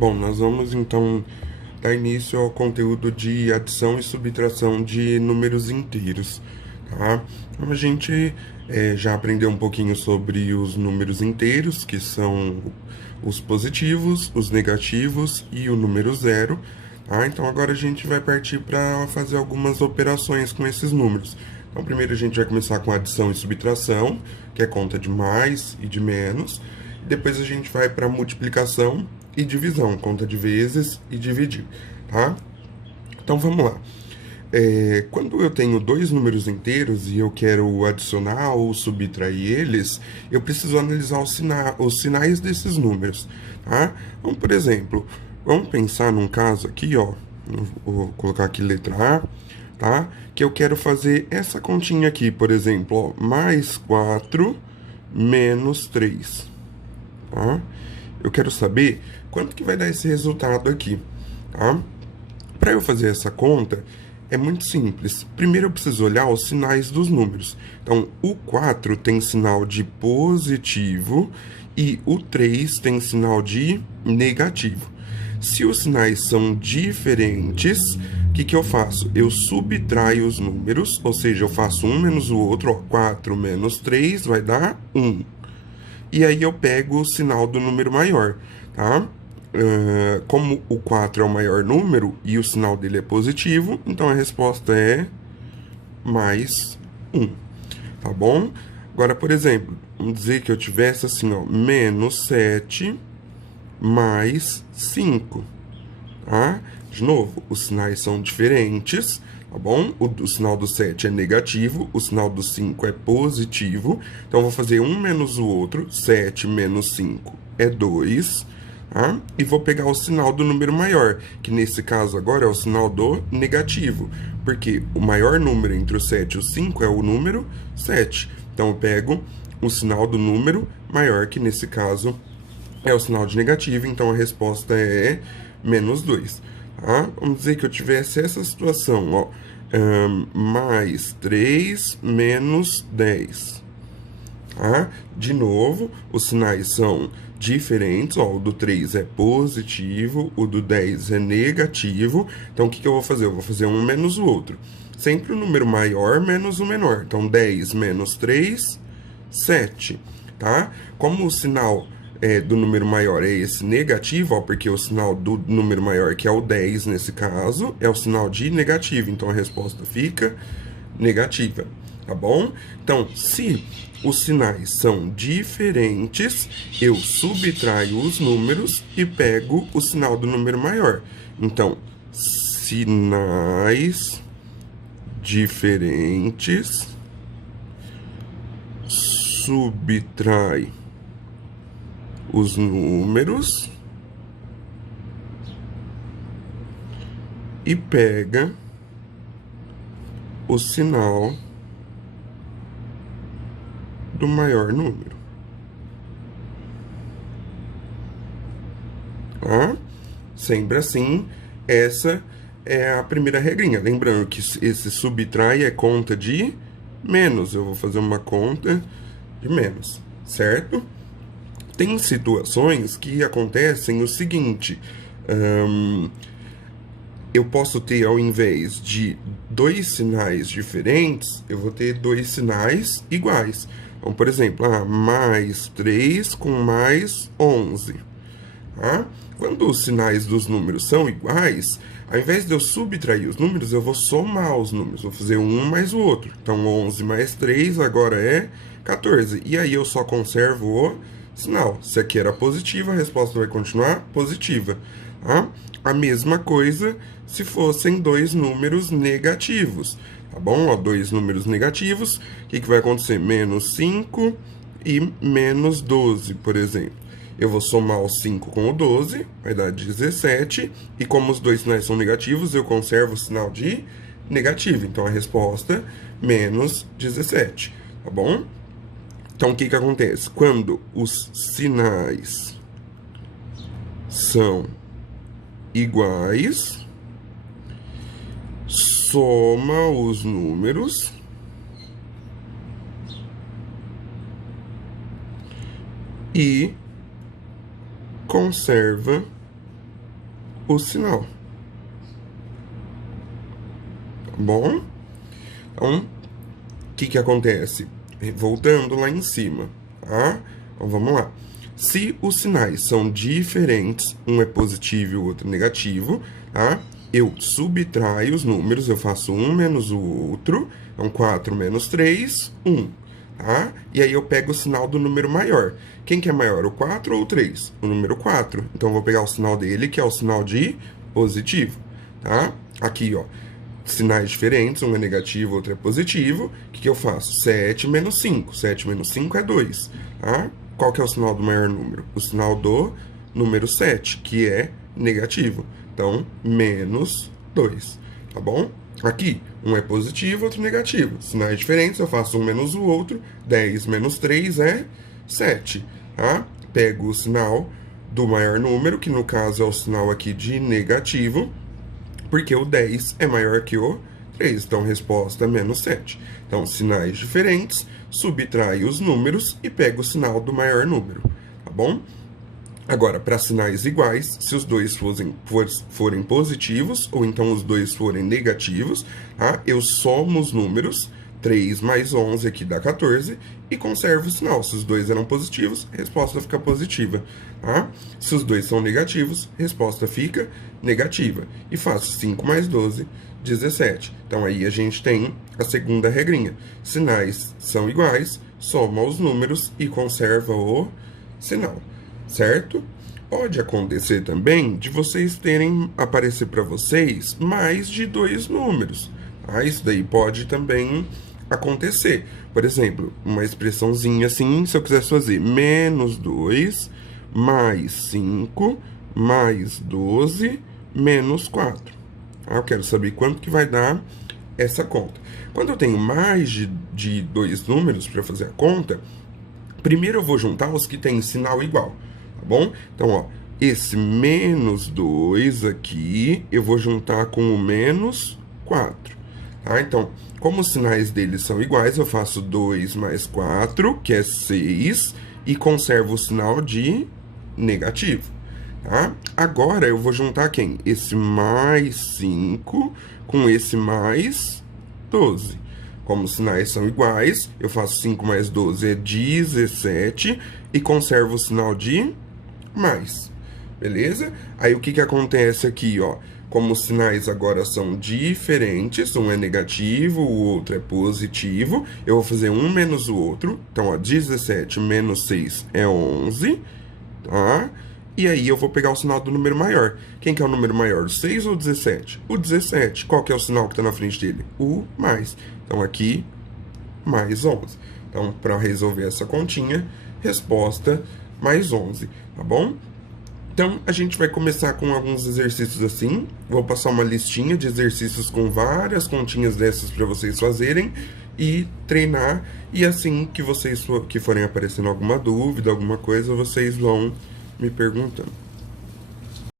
Bom, nós vamos então dar início ao conteúdo de adição e subtração de números inteiros, tá? Então, a gente já aprendeu um pouquinho sobre os números inteiros, que são os positivos, os negativos e o número zero, tá? Então, agora a gente vai partir para fazer algumas operações com esses números. Então, primeiro a gente vai começar com adição e subtração, que é conta de mais e de menos. Depois a gente vai para multiplicação e divisão, conta de vezes e dividir, tá? Então vamos lá. Quando eu tenho dois números inteiros e eu quero adicionar ou subtrair eles, eu preciso analisar os sinais desses números, tá? Então, por exemplo, vamos pensar num caso aqui, ó. Vou colocar aqui letra A, tá? Que eu quero fazer essa continha aqui, por exemplo, ó, mais 4 menos 3, tá? Eu quero saber quanto que vai dar esse resultado aqui, tá? Para eu fazer essa conta, é muito simples. Primeiro eu preciso olhar os sinais dos números. Então, o 4 tem sinal de positivo e o 3 tem sinal de negativo. Se os sinais são diferentes, o que eu faço? Eu subtraio os números, ou seja, eu faço um menos o outro, ó, 4 menos 3 vai dar 1. E aí eu pego o sinal do número maior, tá? Como o 4 é o maior número e o sinal dele é positivo, então a resposta é mais 1, tá bom? Agora, por exemplo, vamos dizer que eu tivesse assim, ó, menos 7 mais 5, tá? De novo, os sinais são diferentes, tá bom? O sinal do 7 é negativo, o sinal do 5 é positivo. Então, eu vou fazer um menos o outro. 7 menos 5 é 2, tá? E vou pegar o sinal do número maior, que nesse caso agora é o sinal do negativo, porque o maior número entre o 7 e o 5 é o número 7. Então, eu pego o sinal do número maior, que nesse caso é o sinal de negativo, então a resposta é menos 2. Tá? Vamos dizer que eu tivesse essa situação, ó, mais 3 menos 10. Tá? De novo, os sinais são diferentes, ó, o do 3 é positivo, o do 10 é negativo. Então, o que eu vou fazer? Eu vou fazer um menos o outro. Sempre o número maior menos o menor. Então, 10 menos 3, 7. Tá? Como o sinal do número maior é esse negativo, ó, porque o sinal do número maior, que é o 10 nesse caso, é o sinal de negativo, então a resposta fica negativa, tá bom? Então, se os sinais são diferentes, eu subtraio os números e pego o sinal do número maior. Então, sinais diferentes, subtrai os números e pega o sinal do maior número, tá? Sempre assim, essa é a primeira regrinha. Lembrando que esse subtrai é conta de menos. Eu vou fazer uma conta de menos, certo? Tem situações que acontecem o seguinte, eu posso ter, ao invés de dois sinais diferentes, eu vou ter dois sinais iguais. Então, por exemplo, mais 3 com mais 11. Tá? Quando os sinais dos números são iguais, ao invés de eu subtrair os números, eu vou somar os números. Vou fazer um mais o outro. Então, 11 mais 3 agora é 14. E aí eu só conservo o sinal. Se aqui era positivo, a resposta vai continuar positiva. Tá? A mesma coisa se fossem dois números negativos. Tá bom? Ó, dois números negativos. O que vai acontecer? Menos 5 e menos 12, por exemplo. Eu vou somar o 5 com o 12, vai dar 17. E como os dois sinais são negativos, eu conservo o sinal de negativo. Então, a resposta, menos 17. Tá bom? Então, o que acontece? Quando os sinais são iguais, soma os números e conserva o sinal. Tá bom? Então, o que acontece? Voltando lá em cima, tá? Então, vamos lá. Se os sinais são diferentes, um é positivo e o outro negativo, tá? Eu subtraio os números, eu faço um menos o outro, então 4 menos 3, 1, tá? E aí eu pego o sinal do número maior. Quem que é maior, o 4 ou o 3? O número 4. Então eu vou pegar o sinal dele, que é o sinal de positivo, tá? Aqui, ó, sinais diferentes, um é negativo, outro é positivo. O que eu faço? 7 menos 5. 7 menos 5 é 2, tá? Qual que é o sinal do maior número? O sinal do número 7, que é negativo. Então, menos 2, tá bom? Aqui, um é positivo, outro negativo. Sinais diferentes, eu faço um menos o outro. 10 menos 3 é 7, tá? Pego o sinal do maior número, que no caso é o sinal aqui de negativo, porque o 10 é maior que o 3, então resposta menos 7. Então, sinais diferentes, subtrai os números e pega o sinal do maior número, tá bom? Agora, para sinais iguais, se os dois forem positivos, ou então os dois forem negativos, tá? Eu somo os números, 3 mais 11 aqui dá 14, e conservo o sinal. Se os dois eram positivos, a resposta fica positiva, tá? Se os dois são negativos, a resposta fica negativa. E faço 5 mais 12, 17. Então aí a gente tem a segunda regrinha. Sinais são iguais, soma os números e conserva o sinal. Certo? Pode acontecer também de vocês terem aparecer para vocês mais de 2 números. Tá? Isso daí pode também acontecer. Por exemplo, uma expressãozinha assim, se eu quisesse fazer menos 2 mais 5 mais 12 menos 4. Tá? Eu quero saber quanto que vai dar essa conta. Quando eu tenho mais de 2 números para fazer a conta, primeiro eu vou juntar os que têm sinal igual. Tá bom? Então, ó, esse menos 2 aqui, eu vou juntar com o menos 4. Tá? Então, como os sinais deles são iguais, eu faço 2 mais 4, que é 6, e conservo o sinal de negativo. Tá? Agora, eu vou juntar quem? Esse mais 5 com esse mais 12. Como os sinais são iguais, eu faço 5 mais 12 é 17, e conservo o sinal de mais, beleza? Aí o que acontece aqui, ó? Como os sinais agora são diferentes, um é negativo, o outro é positivo, eu vou fazer um menos o outro. Então, ó, 17 menos 6 é 11, tá? E aí eu vou pegar o sinal do número maior. Quem que é o número maior, o 6 ou o 17? O 17. Qual que é o sinal que está na frente dele? O mais. Então, aqui, mais 11. Então, para resolver essa continha, resposta mais 11, tá bom? Então, a gente vai começar com alguns exercícios assim. Vou passar uma listinha de exercícios com várias continhas dessas para vocês fazerem e treinar. E assim que vocês que forem aparecendo alguma dúvida, alguma coisa, vocês vão me perguntando.